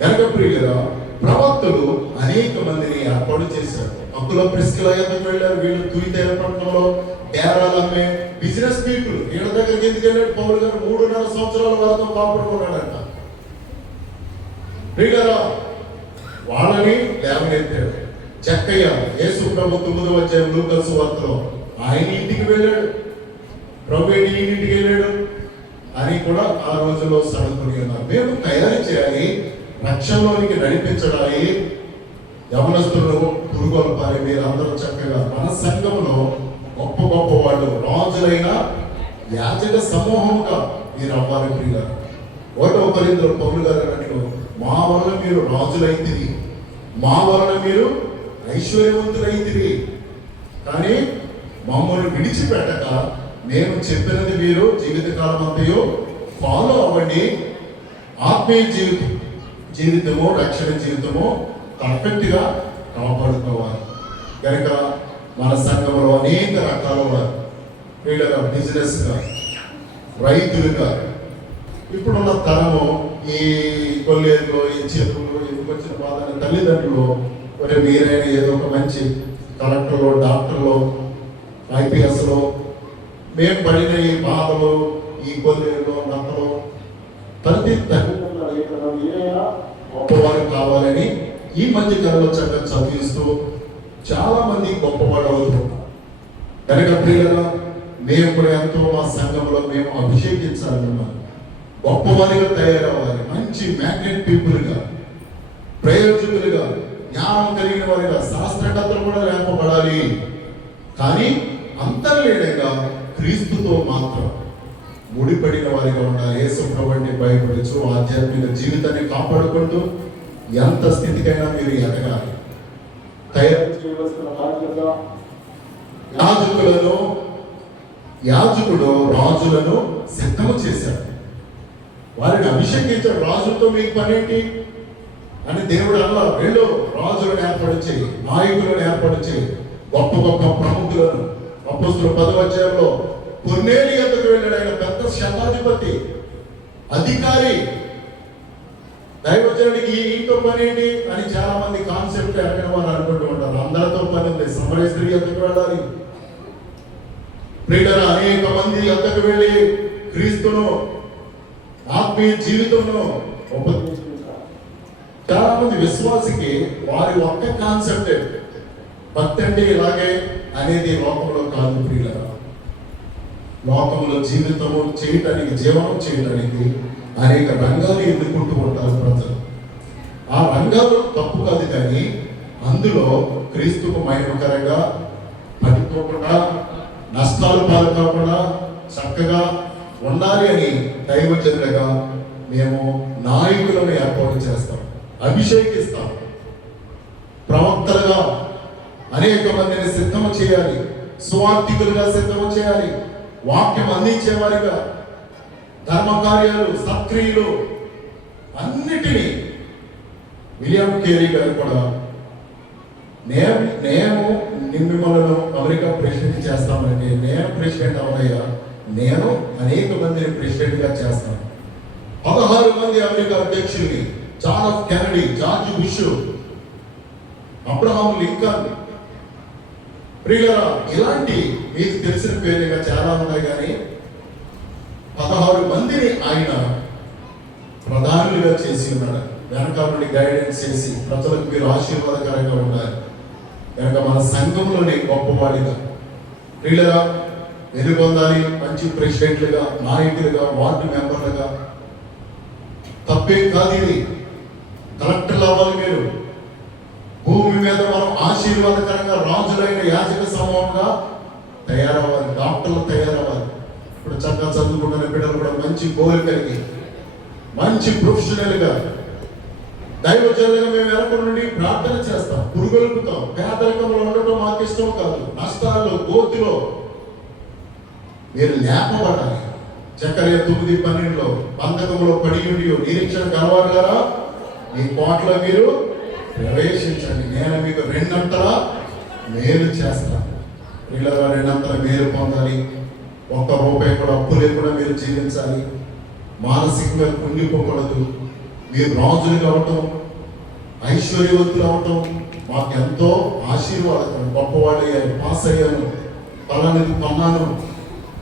కనుక ప్రియులుగా ప్రవక్తలు అనేక మందిని ఏర్పాటు చేశారు. అప్పులో ప్రిస్కిల ఎందుకు వెళ్ళారు, వీళ్ళు తుయితైన పట్టణంలో బేరాలు అమ్మే బిజినెస్ పీపుల్. వీళ్ళ దగ్గరికి ఎందుకు వెళ్ళాడు పౌలు గారు? 3.5 సంవత్సరాల వాళ్ళతో కాపాడుకున్నాడంట. ప్రియులుగా వాళ్ళని లేవనెత్తాడు. చక్కయ్య యేసు ప్రభు 9వ అధ్యాయం లూకా సువార్తలో ఆయన ఇంటికి వెళ్ళాడు, ప్రభు ఇంటికి వెళ్ళాడు అని కూడా ఆ రోజుల్లో సడుకుని ఉన్నారు. మేము తయారు చేయాలి, రక్షణలోనికి నడిపించడాలి. యవనస్తులు పురుగొల్పాలి. మీరు అందరూ చక్కగా మన సంఘంలో గొప్ప గొప్ప వాళ్ళు, రాజులైన యాజక సమూహంగా మీరు అవ్వాలి. ప్రియుల 1వ కొరింథీయులు పౌలు గారు అన్నట్లు మా వలన మీరు రాజులైతిరి, మా వలన మీరు ఐశ్వర్యవంతులైతిరి, కానీ మమ్మల్ని విడిచిపెట్టక నేను చెప్పినది మీరు జీవితకాలం అంతయో ఫాలో అవ్వండి. ఆత్మీయ జీవితము రక్షణ జీవితము పర్ఫెక్ట్గా కాపాడుకోవాలి. కనుక మన సంఘంలో అనేక రకాల వీళ్ళగా బిజినెస్గా, రైతులుగా ఇప్పుడున్న తరము ఈ కొల్లేరులో, ఈ చెరువులో ఎందుకు వచ్చిన బాధని తల్లిదండ్రులు మరి మీరైనా ఏదో ఒక మంచి కలెక్టర్లో, డాక్టర్లో, ఐపీఎస్లో మేము పడిన ఈ బాధలు, ఈ కొల్లేరులో, నక్కలో ప్రతి తల్లిదండ్రులు గొప్పవారు కావాలని ఈ మధ్య కాలంలో చక్కగా చదివిస్తూ చాలా మంది గొప్పవాడు అవుతున్నారు. కనుక ప్రియులుగా మేము కూడా ఎంతో మా సంఘంలో మేము అభిషేకించాలన్నమాట. గొప్పవారిగా తయారవ్వాలి, మంచి మ్యాగ్నెట్ పీపుల్గా, ప్రయోజకులుగా, జ్ఞానం కలిగిన వారిగా, శాస్త్రకర్తలు కూడా లేపబడాలి. కానీ అంతర్లీనంగా క్రీస్తుతో మాత్రం ముడిపడిన వారిగా ఉండాలి. యేసు ప్రభువుని భయపడుచు ఆధ్యాత్మిక జీవితాన్ని కాపాడుకుంటూ ఎంత స్థితికైనా మీరు ఎదగాలి. తయారు చేయవలసిన బాధ్యత యాజకుడు రాజులను సిద్ధము చేశాడు. వారిని అభిషేకించాడు. రాజులతో మీకు పనేంటి అని దేవుడు అలా వీళ్ళు రాజులను ఏర్పాటు చేయి, నాయకులను ఏర్పాటు చేయి, గొప్ప గొప్ప ప్రముఖులను. అపొస్తలుల 10వ అధ్యాయంలో కొర్నేలి యొద్దకు వెళ్ళాడు. ఆయన పెద్ద శతాధిపతి, అధికారి. దైవజనుడికి ఇంట్లో పని ఏంటి అని చాలా మంది కాన్సెప్ట్ ఎక్కడ వారు అనుకుంటూ ఉంటారు. అందరితో పని ఉంది. సమరయ స్త్రీ యొద్దకు వెళ్ళాలి. ప్రియులారా, అనేక మంది యొద్దకు వెళ్ళి క్రీస్తును ఆత్మీయ జీవితంలో ఉపదేశించారు. చాలా మంది విశ్వాసికి వారి ఒక్క కాన్సెప్ట్ భక్తి అంటే ఇలాగే అనేది లోకంలో కాదు. ప్రియులారా, లోకంలో జీవితము చేయటానికి, జీవనం చేయటానికి అనేక రంగాలు ఎన్నుకుంటూ ఉంటారు ప్రజలు. ఆ రంగాలు తప్పు కాదు, కానీ అందులో క్రీస్తుకు మహిమకరంగా పడిపోకుండా, నష్టాలు పాల్గొకుండా చక్కగా ఉండాలి అని దైవజనులుగా మేము నాయకులను ఏర్పాటు చేస్తాం, అభిషేకిస్తాం. ప్రవక్తలుగా అనేక మందిని సిద్ధము చేయాలి, సువార్థికులుగా సిద్ధము చేయాలి, వాక్యం అందించేవారిగా, ధర్మకార్యాలు, సక్రియులు అన్నిటినీ. విలియం కేరీ గారు కూడా నేను మిమ్మల్ని అమెరికా ప్రెసిడెంట్ చేస్తామంటే, నేను ప్రెసిడెంట్ అవనయ్యా, నేను అనేక మందిని ప్రెసిడెంట్గా చేస్తాను. 16 మంది అమెరికా అధ్యక్షుల్ని, John F Kennedy, George Bush, Abraham Lincoln, ప్రియులారా, ఇలాంటి మీకు తెలిసిన పేరుగా చాలా ఉన్నాయి. కానీ 16 మందిని ఆయన ప్రధానులుగా చేసి ఉన్నాడు. వెనకాల నుండి గైడెన్స్ చేసి ప్రజలకు మీరు ఆశీర్వాదకరంగా ఉండాలి కనుక మన సంఘంలోనే గొప్పవాడిగా, ప్రియులారా, వెలుగొందాలి. మంచి ప్రెసిడెంట్లుగా, నాయకులుగా, వార్డు మెంబర్లుగా. తప్పేం కాదు ఇది. కలెక్టర్లు అవ్వాలి మీరు. భూమి మీద మనం ఆశీర్వాదకరంగా రాజులైన యాజక సమూహంగా తయారవ్వాలి, డాక్టర్లు తయారవ్వాలి. ఇప్పుడు చక్కగా చదువుకుంటున్న బిడ్డలు కూడా మంచి గోల్ కలిగి, మంచి ప్రొఫెషనల్గా, దైవజనులుగా మేము వెనక నుండి ప్రార్థన చేస్తాం, పురుగొలుపుతాం. పేదరికంలో ఉండటం మాకు ఇష్టం కాదు. నష్టాలు, గోతిలో మీరు లేపబడాలి. చక్కర్య 9:12 బంధకంలో పడి ఉండి నిరీక్షణ కలవారు కదా, మీ కోటలో మీరు ప్రవేశించండి, నేను మీకు 2 అంతలా మేలు చేస్తాను. వీళ్ళగా 2 అంతల మేలు పొందాలి. ₹1 కూడా అప్పు లేకుండా మీరు జీవించాలి. మానసికంగా కుంగిపోకూడదు. మీరు రాజులు కావటం, ఐశ్వర్యవంతులు అవటం మాకు ఎంతో ఆశీర్వాదకరం. గొప్పవాళ్ళు అయ్యాను, పాస్ అయ్యాను, ఫలానది కొన్నాను,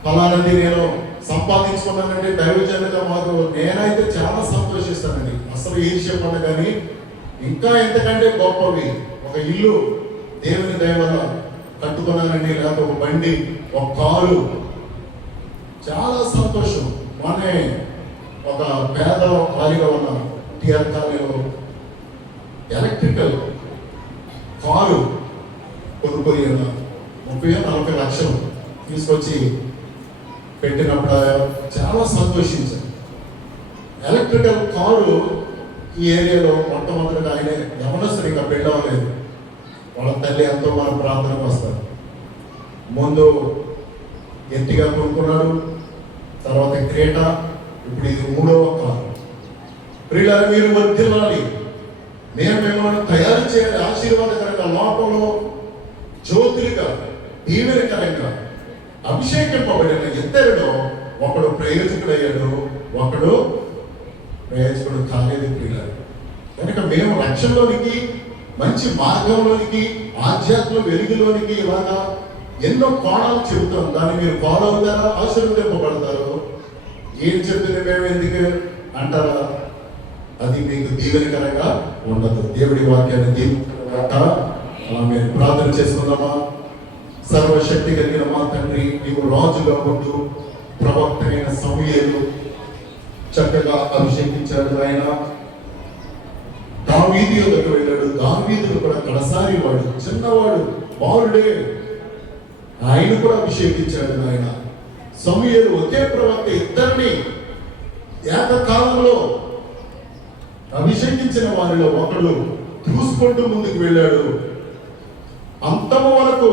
ఫలానది నేను సంపాదించుకున్నానంటే దైవజనులుగా మాకు నేనైతే చాలా సంతోషిస్తానండి. అసలు ఈర్ష్య పడ, కానీ ఇంకా ఎంతకంటే గొప్పవి. ఒక ఇల్లు దేవుని దయ వల్ల కట్టుకున్నానండి, లేకపోతే ఒక బండి, ఒక కారు, చాలా సంతోషం. మొన్నే ఒక పేద వారిగా ఉన్న టిఆర్ కాలనీలో ఎలక్ట్రికల్ కారు కొనుక్కొని 30-40 లక్షలు తీసుకొచ్చి పెట్టినప్పుడు చాలా సంతోషించాను. ఎలక్ట్రికల్ కారు ఈ ఏరియాలో మొట్టమొదటిగా ఆయనే, యవనస్తుడు, ఇంకా పెళ్ళి అవ్వలేదు. వాళ్ళ తల్లి ఎంతో మన ప్రార్థనకు వస్తారు. ముందు ఎర్టిగా కొనుక్కున్నాడు, తర్వాత క్రేటా, ఇప్పుడు ఇది 3వ కారు. ప్రియులారా, మీరు వర్ధిల్లాలి. నేను మిమ్మల్ని తయారు చేయాలి ఆశీర్వాదకరంగా, లోకంలో జ్యోతులుగా, దీవెనకరంగా. అభిషేకింపబడిన ఇద్దరిలో ఒకడు ప్రయోజకుడయ్యాడు, ఒకడు ప్రయోజకుడు కాలేదు. ప్రియులారా, కనుక మేము లక్ష్యంలోనికి, మంచి మార్గంలోనికి, ఆధ్యాత్మిక వెలుగులోనికి ఇలాగా ఎన్నో కోణాలు చెబుతాం. దాన్ని మీరు ఫాలో అవుతారా, ఆశీర్వదింపబడతారు. ఏం చెప్తుంది మేము ఎందుకు అంటారా, అది మీకు దీవెనకరంగా ఉండదు. దేవుడి వాక్యాన్ని దీవెనకరంగా మేము ప్రార్థన చేసుకుందామా. సర్వశక్తి కలిగిన మా తండ్రి, నీవు రాజుగా ఉంటూ ప్రవక్త అయిన సమూయేలు చక్కగా అభిషేకించాడు. ఆయన దావీదు యొద్దకు వెళ్ళాడు. దావీదు కూడా కడసారి వాడు, చిన్నవాడు, బాలుడే. ఆయన కూడా అభిషేకించాడు నాయన. సమూయేలు ఒకే ప్రవక్త ఇద్దరిని ఏకకాలంలో అభిషేకించిన వారిలో ఒకడు చూసుకుంటూ ముందుకు వెళ్ళాడు. అంతము వరకు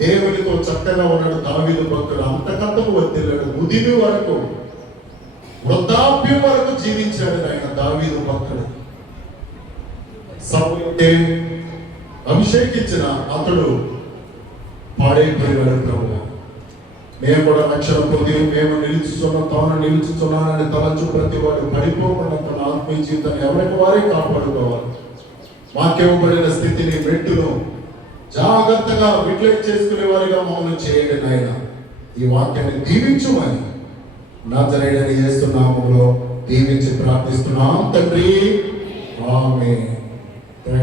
దేవునితో చక్కగా ఉన్నాడు దావీదు భక్తుడు. అంతకంతము వర్తిల్లాడు. ముదిమి వరకు, వృద్ధాప్యం వరకు జీవించాడు ఆయన దావీదు భక్తుడు. సమూయేలు అభిషేకించిన అతడు పాడైపోయినాడు. ప్రభు, మేము కూడా రక్షణ పొంది మేము నిలుచుతున్నాం, తాను నిలుచుతున్నానని తలంచు ప్రతి వాడు పడిపోకుండా తన ఆత్మీయ జీవితాన్ని ఎవరికి వారే కాపాడుకోవాలి. వాక్యపడిన స్థితిని మెట్టును జాగ్రత్తగా విట్లెట్ చేసుకునే వారిగా మమ్మల్ని చేయండి నాయన. ఈ వాక్యాన్ని దీవించుమని నజరేయుడైన యేసు నామములో దీవించి ప్రార్థిస్తున్నాం తండ్రి. ఆమేన్.